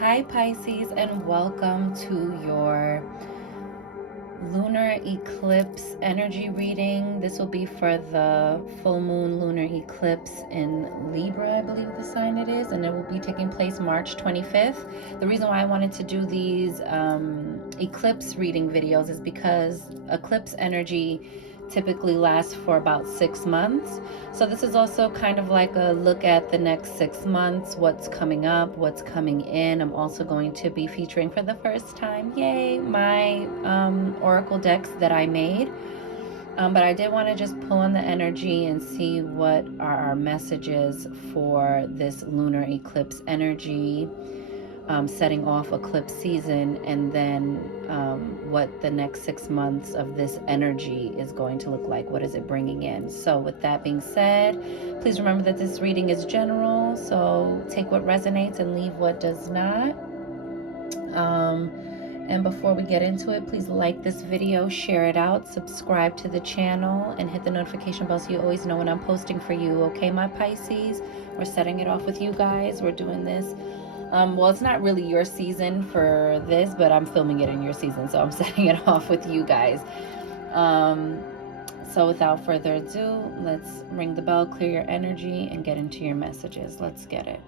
Hi Pisces, and welcome to your lunar eclipse energy reading. This will be for the full moon lunar eclipse in Libra, I believe the sign it is, and it will be taking place March 25th. The reason why I wanted to do these eclipse reading videos is because eclipse energy typically lasts for about 6 months. So this is also kind of like a look at the next 6 months, what's coming up, what's coming in. I'm also going to be featuring for the first time, yay, my oracle decks that I made. But I did want to just pull on the energy and see what are our messages for this lunar eclipse energy. Setting off eclipse season, and then what the next 6 months of this energy is going to look like. What is it bringing in? So with that being said, please remember that this reading is general, so take what resonates and leave what does not. And before we get into it, please like this video, share it out, subscribe to the channel, and hit the notification bell so you always know when I'm posting for you. Okay, my Pisces? We're setting it off with you guys. We're doing this. Well, it's not really your season for this, but I'm filming it in your season, so I'm setting it off with you guys. So without further ado, let's ring the bell, clear your energy, and get into your messages. Let's get it.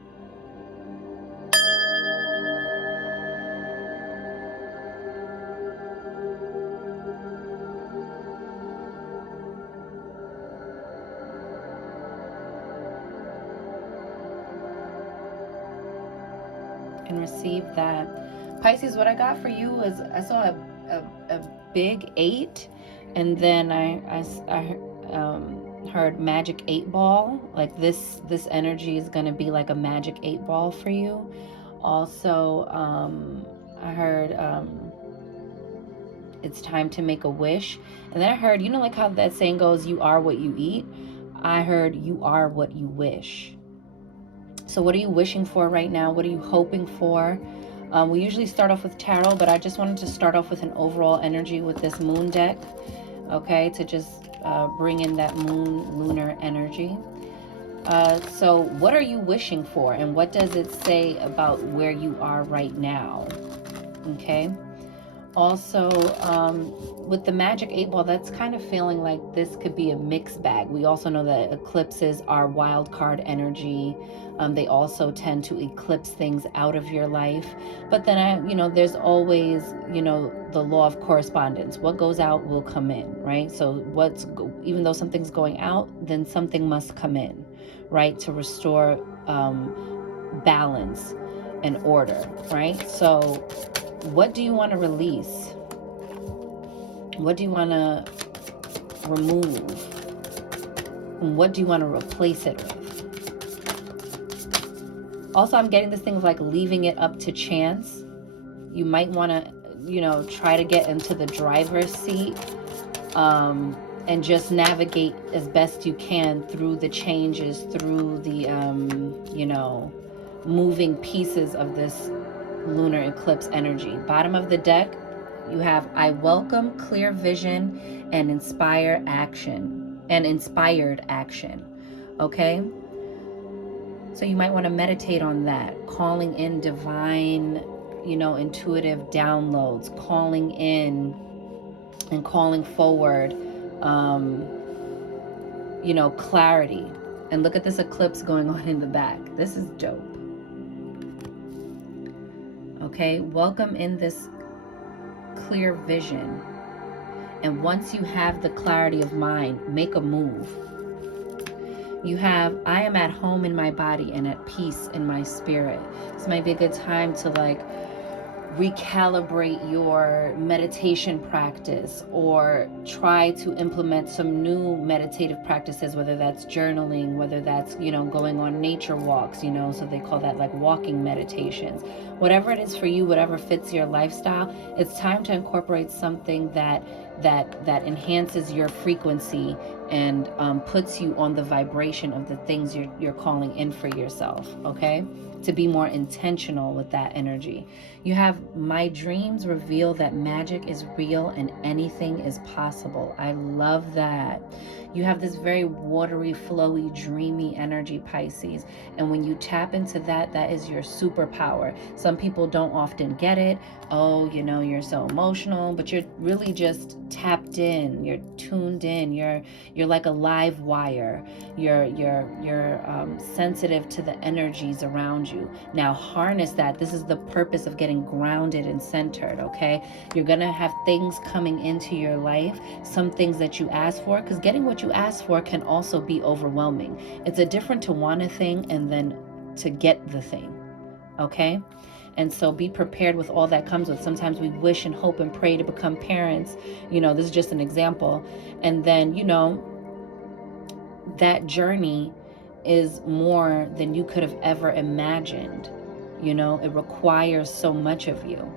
And receive that. Pisces, what I got for you is I saw a big 8, and then I heard magic 8 ball. Like this energy is going to be like a magic 8 ball for you. Also, I heard it's time to make a wish. And then I heard, like how that saying goes, you are what you eat. I heard you are what you wish. So what are you wishing for right now? What are you hoping for? We usually start off with tarot, but I just wanted to start off with an overall energy with this moon deck, okay, to just bring in that moon lunar energy. So what are you wishing for, and what does it say about where you are right now? Okay. Also, with the magic 8 ball, that's kind of feeling like this could be a mixed bag. We also know that eclipses are wild card energy. They also tend to eclipse things out of your life. But then, there's always, the law of correspondence. What goes out will come in, right? So even though something's going out, then something must come in, right? To restore balance and order, right? So what do you want to release? What do you want to remove? And what do you want to replace it with? Also, I'm getting this thing of like leaving it up to chance. You might want to, try to get into the driver's seat and just navigate as best you can through the changes, through the, moving pieces of this lunar eclipse energy. Bottom of the deck, you have I welcome clear vision and inspired action. Okay? So you might want to meditate on that, calling in divine, intuitive downloads, calling in and calling forward, clarity. And look at this eclipse going on in the back. This is dope. Okay, welcome in this clear vision. And once you have the clarity of mind, make a move. You have, I am at home in my body and at peace in my spirit. This might be a good time to recalibrate your meditation practice, or try to implement some new meditative practices, whether that's journaling, whether that's, going on nature walks, so they call that like walking meditations. Whatever it is for you, whatever fits your lifestyle, it's time to incorporate something that enhances your frequency and puts you on the vibration of the things you're calling in for yourself, okay? to be more intentional with that energy. You have, my dreams reveal that magic is real and anything is possible. I love that. You have this very watery, flowy, dreamy energy, Pisces. And when you tap into that, that is your superpower. Some people don't often get it. Oh, you know, you're so emotional, but you're really just tapped in. You're tuned in. You're like a live wire. You're sensitive to the energies around you. Now harness that. This is the purpose of getting grounded and centered, okay? You're gonna have things coming into your life, some things that you ask for, because getting what you ask for can also be overwhelming. It's a different to want a thing and then to get the thing, okay? And so be prepared with all that comes with. Sometimes we wish and hope and pray to become parents. You know, this is just an example. And then, you know, that journey is more than you could have ever imagined. You know, it requires so much of you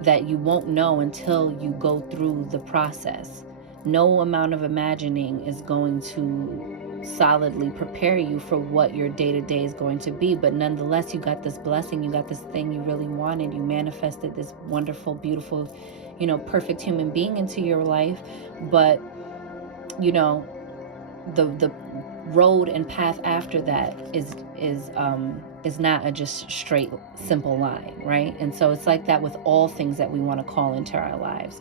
that you won't know until you go through the process. No amount of imagining is going to solidly prepare you for what your day-to-day is going to be. But nonetheless, you got this blessing, you got this thing you really wanted, you manifested this wonderful, beautiful, you know, perfect human being into your life. But, you know, the road and path after that is not a just straight simple line, right? And so it's like that with all things that we want to call into our lives.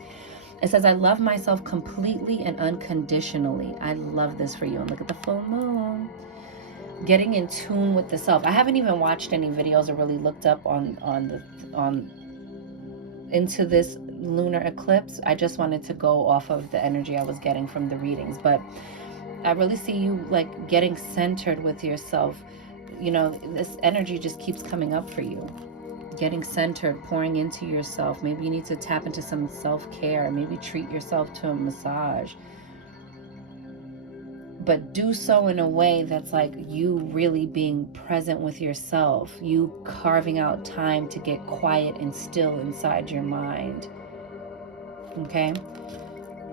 It says, I love myself completely and unconditionally. I love this for you. And look at the full moon. Getting in tune with the self. I haven't even watched any videos or really looked up on into this lunar eclipse. I just wanted to go off of the energy I was getting from the readings, but I really see you like getting centered with yourself. You know, this energy just keeps coming up for you. Getting centered, pouring into yourself. Maybe you need to tap into some self-care. Maybe treat yourself to a massage. But do so in a way that's like you really being present with yourself. You carving out time to get quiet and still inside your mind. Okay?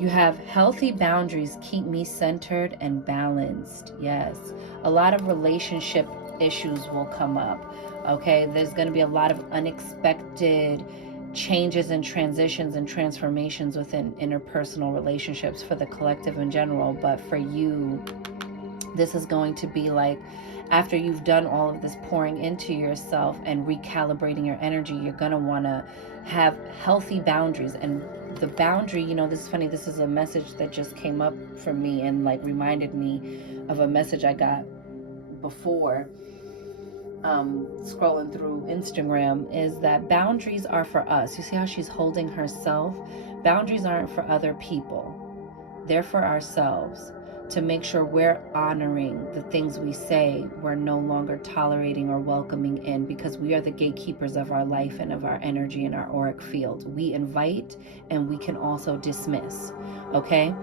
You have healthy boundaries keep me centered and balanced. Yes. A lot of relationship issues will come up. Okay. There's going to be a lot of unexpected changes and transitions and transformations within interpersonal relationships for the collective in general. But for you, this is going to be like, after you've done all of this pouring into yourself and recalibrating your energy, you're going to want to have healthy boundaries. And the boundary, you know, this is funny, this is a message that just came up for me and like reminded me of a message I got before scrolling through Instagram, is that boundaries are for us. You see how she's holding herself? Boundaries aren't for other people. They're for ourselves, to make sure we're honoring the things we say we're no longer tolerating or welcoming in, because we are the gatekeepers of our life and of our energy and our auric field. We invite and we can also dismiss, okay?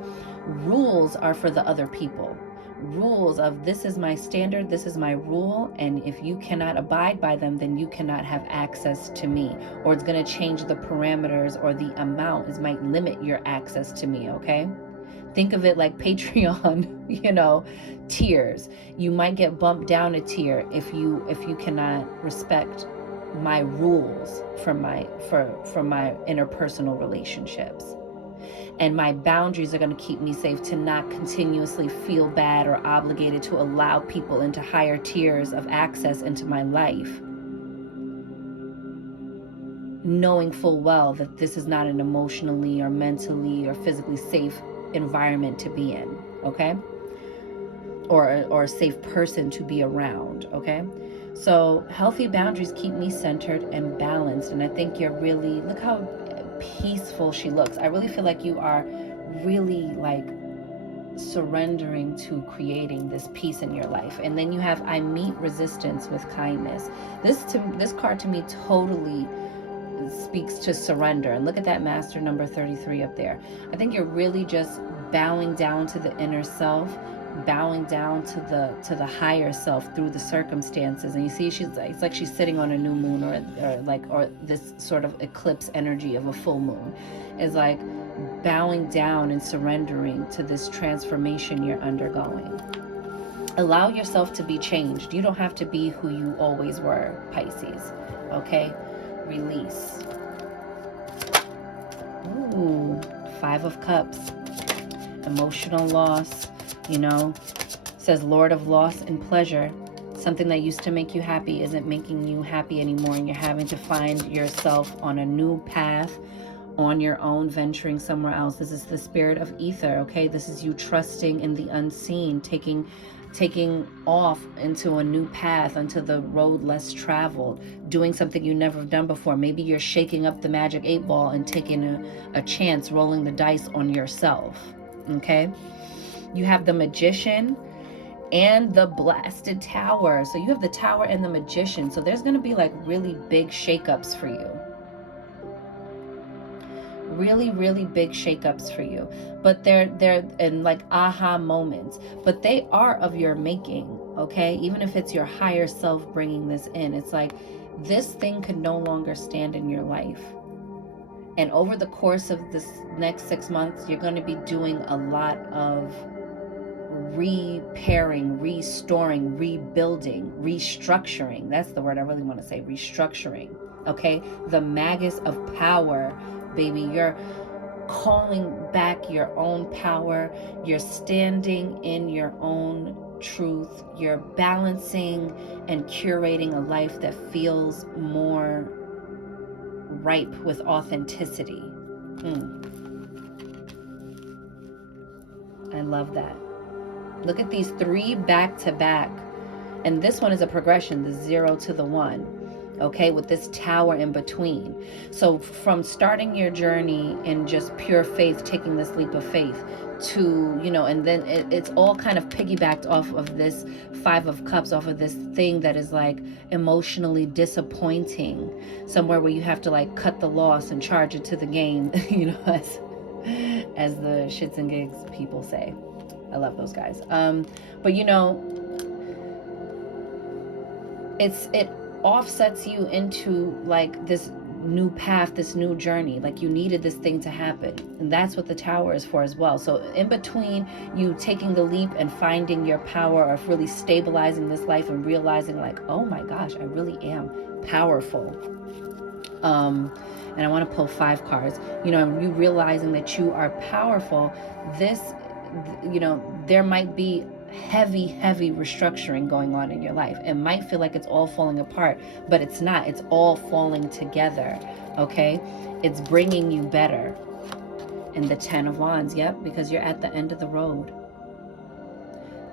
Rules are for the other people. Rules of this is my standard, this is my rule, and if you cannot abide by them, then you cannot have access to me, or it's going to change the parameters, or the amount is might limit your access to me, okay? Think of it like Patreon, you know, tiers. You might get bumped down a tier if you cannot respect my rules for my interpersonal relationships. And my boundaries are going to keep me safe to not continuously feel bad or obligated to allow people into higher tiers of access into my life, knowing full well that this is not an emotionally or mentally or physically safe environment to be in, okay? Or a safe person to be around, okay? So healthy boundaries keep me centered and balanced. And I think you're really, look how peaceful she looks. I really feel like you are really like surrendering to creating this peace in your life. And then you have, I meet resistance with kindness. This card to me totally speaks to surrender. And look at that master number 33 up there. I think you're really just bowing down to the inner self, bowing down to the higher self through the circumstances. And you see, it's like she's sitting on a new moon, or this sort of eclipse energy of a full moon, is like bowing down and surrendering to this transformation you're undergoing. Allow yourself to be changed. You don't have to be who you always were, Pisces. Okay? Release. Ooh, 5 of Cups. Emotional loss, you know. Says Lord of loss and pleasure. Something that used to make you happy isn't making you happy anymore, and you're having to find yourself on a new path, on your own, venturing somewhere else. This is the spirit of ether, okay? This is you trusting in the unseen, taking off into a new path, onto the road less traveled, doing something you never done before. Maybe you're shaking up the magic 8-ball and taking a chance, rolling the dice on yourself, okay? You have the Magician and the Blasted Tower. So you have the Tower and the Magician. So there's going to be like really big shakeups for you. Really, really big shakeups for you. But they're in like aha moments. But they are of your making, okay? Even if it's your higher self bringing this in. It's like this thing could no longer stand in your life. And over the course of this next 6 months, you're going to be doing a lot of repairing, restoring, rebuilding, restructuring. That's the word I really want to say, restructuring. Okay? The Magus of power, baby. You're calling back your own power. You're standing in your own truth. You're balancing and curating a life that feels more ripe with authenticity. I love that. Look at these 3 back to back. And this one is a progression, the 0 to the 1. Okay, with this Tower in between. So from starting your journey in just pure faith, taking this leap of faith, to, you know, and then it's all kind of piggybacked off of this 5 of Cups, off of this thing that is like emotionally disappointing, somewhere where you have to like cut the loss and charge it to the game, you know, as the shits and gigs people say. I love those guys. But you know, it offsets you into like this new path, this new journey. Like you needed this thing to happen, and that's what the Tower is for as well. So in between you taking the leap and finding your power of really stabilizing this life and realizing like, oh my gosh, I really am powerful. And I want to pull 5 cards. You know, and you realizing that you are powerful. This, you know, there might be heavy restructuring going on in your life. It might feel like it's all falling apart, but it's not. It's all falling together, okay? It's bringing you better. And the 10 of Wands, yep, because you're at the end of the road.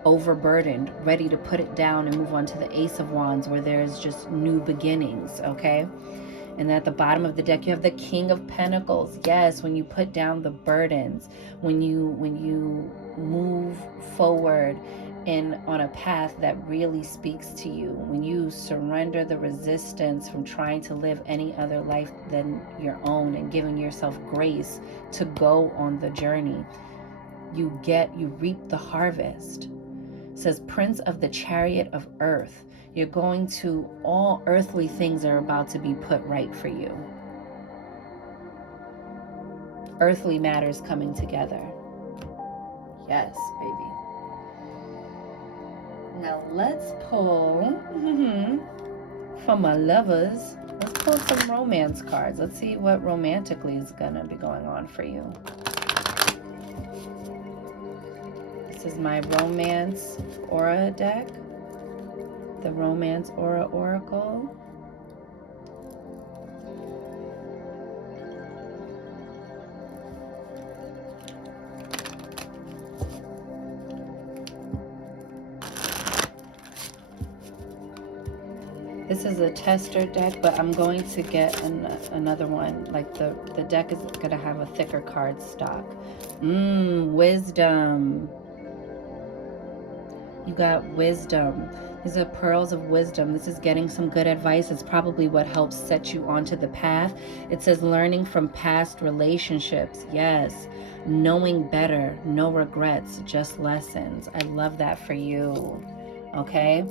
Overburdened, ready to put it down and move on to the Ace of Wands, where there's just new beginnings, okay? And at the bottom of the deck, you have the King of Pentacles. Yes, when you put down the burdens, when you move forward on a path that really speaks to you, when you surrender the resistance from trying to live any other life than your own and giving yourself grace to go on the journey, you reap the harvest. It says Prince of the Chariot of Earth. You're going to, all earthly things are about to be put right for you. Earthly matters coming together. Yes, baby. Now let's pull, for my lovers, let's pull some romance cards. Let's see what romantically is going to be going on for you. This is my Romance Aura deck. The Romance Aura Oracle. This is a tester deck, but I'm going to get another one. Like the deck is going to have a thicker card stock. Wisdom. You got wisdom. These are pearls of wisdom. This is getting some good advice. It's probably what helps set you onto the path. It says learning from past relationships. Yes. Knowing better. No regrets. Just lessons. I love that for you. Okay.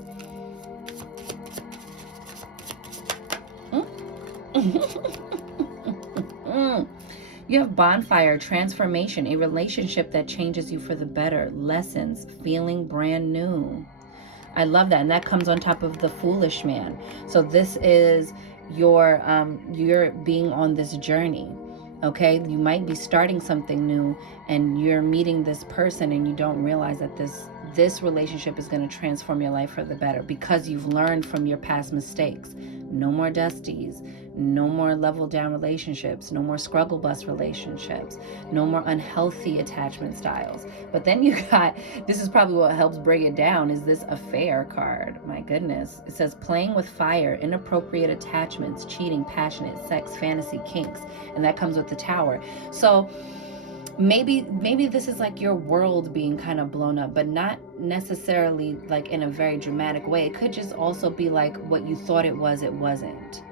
You have bonfire, transformation, a relationship that changes you for the better, lessons, feeling brand new. I love that. And that comes on top of the foolish man. So this is your you're being on this journey. Okay, you might be starting something new and you're meeting this person and you don't realize that this relationship is going to transform your life for the better because you've learned from your past mistakes. No more dusties, no more level down relationships, no more struggle bus relationships, no more unhealthy attachment styles. But then you got, this is probably what helps bring it down, is this affair card. My goodness. It says playing with fire, inappropriate attachments, cheating, passionate, sex, fantasy, kinks. And that comes with the Tower. So maybe this is like your world being kind of blown up, but not necessarily like in a very dramatic way. It could just also be like what you thought it wasn't,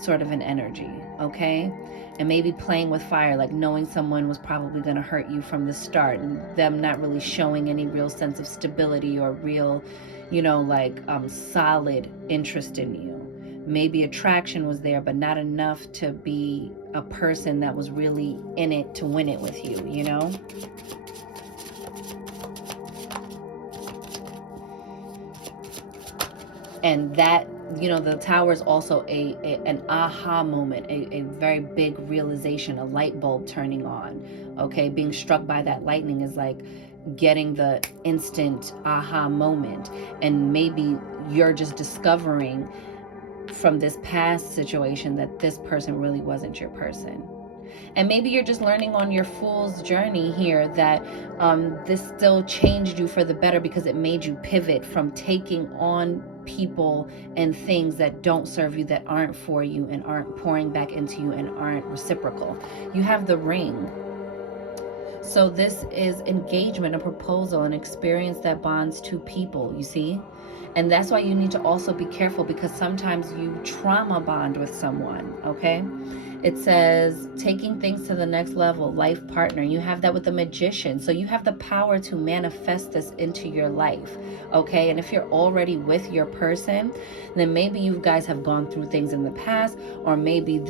sort of an energy. Okay, and maybe playing with fire, like knowing someone was probably going to hurt you from the start and them not really showing any real sense of stability or real, like solid interest in you. Maybe attraction was there, but not enough to be a person that was really in it to win it with you, And that, the Tower is also an aha moment, a very big realization, a light bulb turning on. Okay, being struck by that lightning is like getting the instant aha moment. And maybe you're just discovering from this past situation that this person really wasn't your person. And maybe you're just learning on your fool's journey here that this still changed you for the better because it made you pivot from taking on people and things that don't serve you, that aren't for you and aren't pouring back into you and aren't reciprocal. You have the Ring. So this is engagement, a proposal, an experience that bonds two people, you see? And that's why you need to also be careful, because sometimes you trauma bond with someone, okay? It says taking things to the next level, life partner. You have that with the Magician. So you have the power to manifest this into your life, okay? And if you're already with your person, then maybe you guys have gone through things in the past, or maybe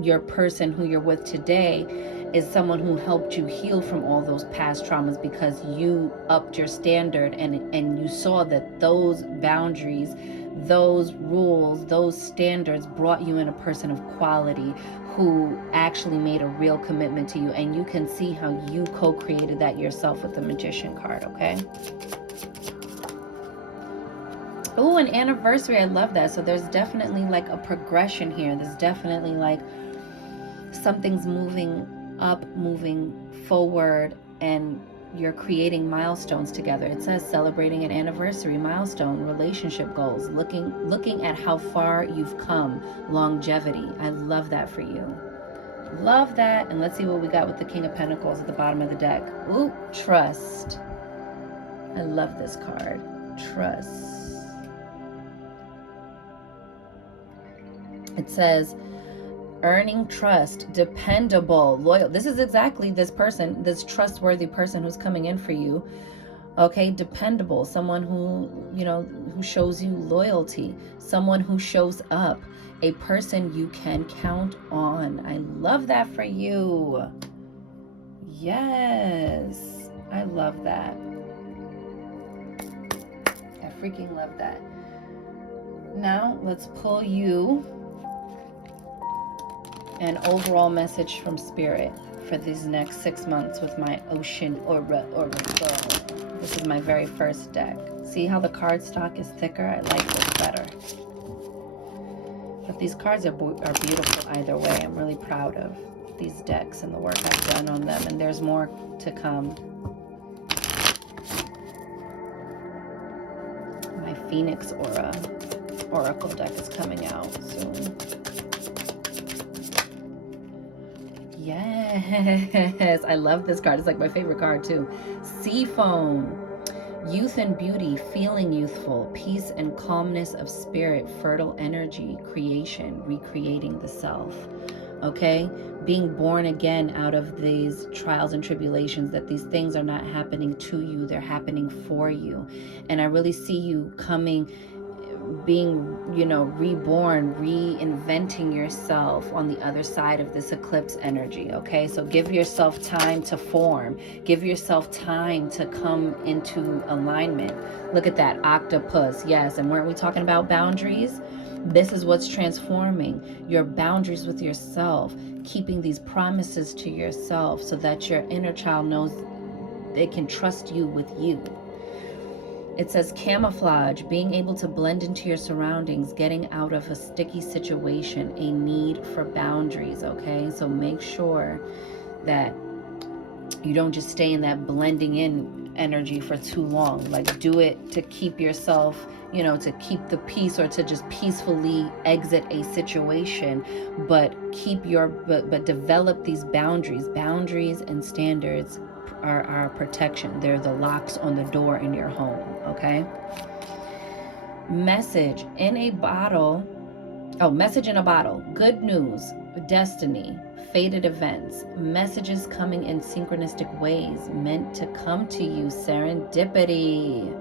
your person who you're with today is someone who helped you heal from all those past traumas because you upped your standard and you saw that those boundaries, those rules, those standards brought you in a person of quality who actually made a real commitment to you. And you can see how you co-created that yourself with the Magician card, okay? Oh, an anniversary. I love that. So there's definitely like a progression here. There's definitely like something's moving up, moving forward, and you're creating milestones together. It says celebrating an anniversary, milestone, relationship goals, looking at how far you've come, longevity. I love that for you. Love that. And let's see what we got with the King of Pentacles at the bottom of the deck. Ooh, trust. I love this card. Trust. It says earning trust, dependable, loyal. This is exactly this person, this trustworthy person who's coming in for you. Okay, dependable, someone who, who shows you loyalty, someone who shows up, a person you can count on. I love that for you. Yes, I love that. I freaking love that. Now let's pull you an overall message from Spirit for these next 6 months with my oceanaura oracle. This is my very first deck. See how the cardstock is thicker? I like this better. But these cards are beautiful either way. I'm really proud of these decks and the work I've done on them, and there's more to come. My Phoenix Aura oracle deck is coming out soon. Yes, I love this card. It's like my favorite card too. Sea foam, youth and beauty, feeling youthful, peace and calmness of spirit, fertile energy, creation, recreating the self. Okay, being born again out of these trials and tribulations, that these things are not happening to you, they're happening for you. And I really see you coming being, you know, reborn, reinventing yourself on the other side of this eclipse energy. Okay, so give yourself time to form, give yourself time to come into alignment. Look at that octopus. Yes, and weren't we talking about boundaries? This is what's transforming your boundaries with yourself, keeping these promises to yourself so that your inner child knows they can trust you with you. It says camouflage, being able to blend into your surroundings, getting out of a sticky situation, a need for boundaries, okay? So make sure that you don't just stay in that blending in energy for too long. Like, do it to keep yourself, you know, to keep the peace, or to just peacefully exit a situation, but but develop these boundaries. Boundaries and standards are our protection. They're the locks on the door in your home, okay? Message in a bottle. Oh, message in a bottle. Good news, destiny, fated events, messages coming in synchronistic ways, meant to come to you, serendipity.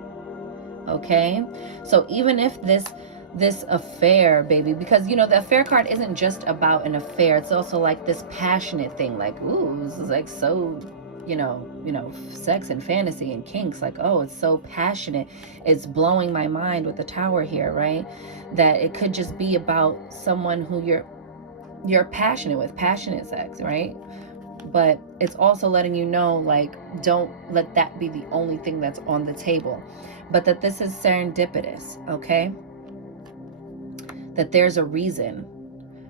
Okay? So even if this affair, baby, because you know the affair card isn't just about an affair, it's also like this passionate thing, like, ooh, this is like so, you know, sex and fantasy and kinks, like, oh, it's so passionate, it's blowing my mind with the tower here, right? That it could just be about someone who you're passionate with, passionate sex, right? But it's also letting you know, like, don't let that be the only thing that's on the table, but that this is serendipitous, okay? That there's a reason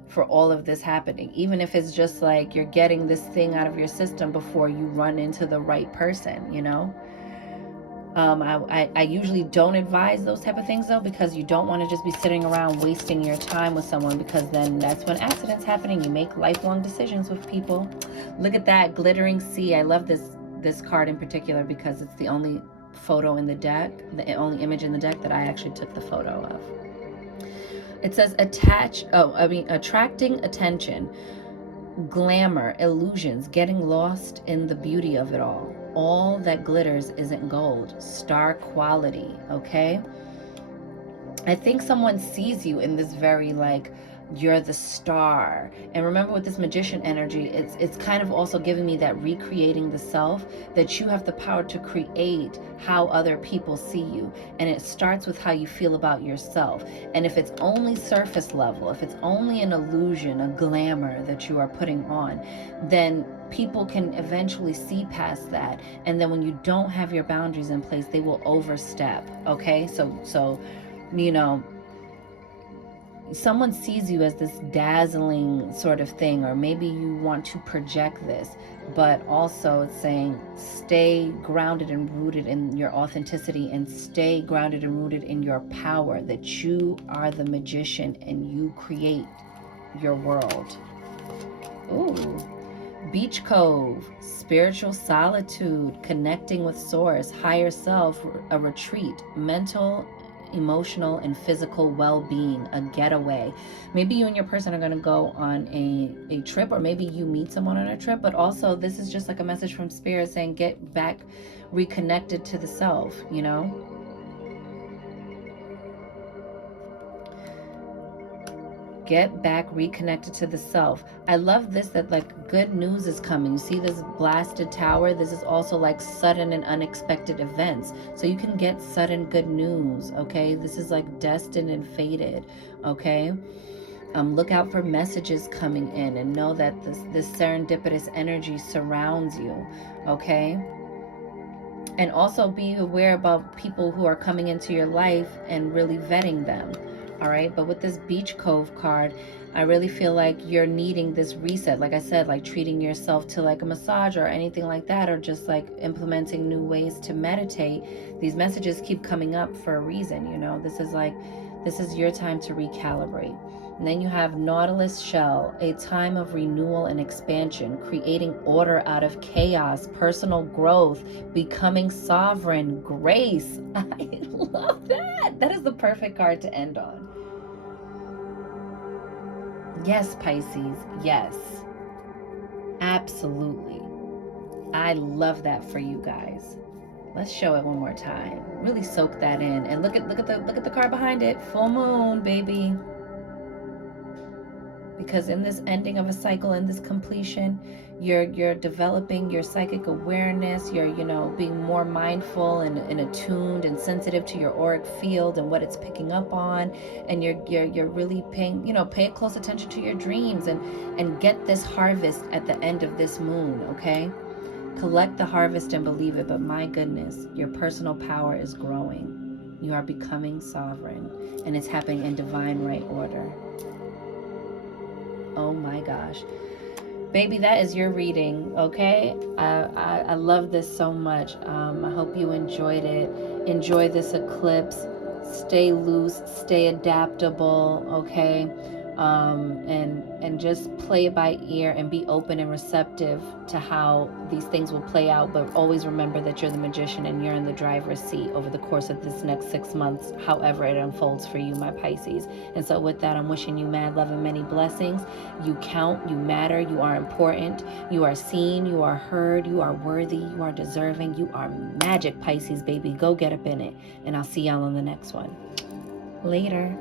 for all of this happening, even if it's just like you're getting this thing out of your system before you run into the right person, you know? I usually don't advise those type of things though, because you don't want to just be sitting around wasting your time with someone, because then that's when accidents happen. You make lifelong decisions with people. Look at that glittering sea. I love this card in particular because it's the only photo in the deck, the only image in the deck that I actually took the photo of. It says attracting attention, glamour, illusions, getting lost in the beauty of it all. All that glitters isn't gold. Star quality, okay? I think someone sees you in this very, like, you're the star. And remember, with this magician energy, it's kind of also giving me that recreating the self, that you have the power to create how other people see you. And it starts with how you feel about yourself. And if it's only surface level, if it's only an illusion, a glamour that you are putting on, then people can eventually see past that. And then when you don't have your boundaries in place, they will overstep, okay? So you know, someone sees you as this dazzling sort of thing, or maybe you want to project this, but also it's saying stay grounded and rooted in your authenticity, and stay grounded and rooted in your power, that you are the magician and you create your world. Ooh. Beach Cove, spiritual solitude, connecting with source, higher self, a retreat, mental, emotional, and physical well-being, a getaway. Maybe you and your person are going to go on a trip, or maybe you meet someone on a trip, but also this is just like a message from spirit saying get back reconnected to the self, you know? Get back reconnected to the self. I love this, that like good news is coming. You see this blasted tower? This is also like sudden and unexpected events. So you can get sudden good news, okay? This is like destined and fated, okay? Look out for messages coming in, and know that this serendipitous energy surrounds you, okay? And also be aware about people who are coming into your life and really vetting them. All right, but with this Beach Cove card, I really feel like you're needing this reset. Like I said, like treating yourself to like a massage or anything like that, or just like implementing new ways to meditate. These messages keep coming up for a reason, you know. This is your time to recalibrate. And then you have Nautilus Shell, a time of renewal and expansion, creating order out of chaos, personal growth, becoming sovereign, grace. I love that. That is the perfect card to end on. Yes, Pisces, yes. Absolutely. I love that for you guys. Let's show it one more time. Really soak that in, and look at the card behind it. Full moon, baby. Because in this ending of a cycle, in this completion, you're developing your psychic awareness. You're, you know, being more mindful and attuned and sensitive to your auric field and what it's picking up on. And you're really paying, you know, pay close attention to your dreams, and get this harvest at the end of this moon. Okay, collect the harvest and believe it. But my goodness, your personal power is growing. You are becoming sovereign, and it's happening in divine right order. Oh my gosh. Baby, that is your reading, okay? I love this so much. I hope you enjoyed it. Enjoy this eclipse. Stay loose, stay adaptable, okay? And just play it by ear and be open and receptive to how these things will play out. But always remember that you're the magician and you're in the driver's seat over the course of this next 6 months, however it unfolds for you, my Pisces. And so with that, I'm wishing you mad love and many blessings. You count, you matter, you are important, you are seen, you are heard, you are worthy, you are deserving, you are magic, Pisces, baby. Go get up in it. And I'll see y'all on the next one. Later.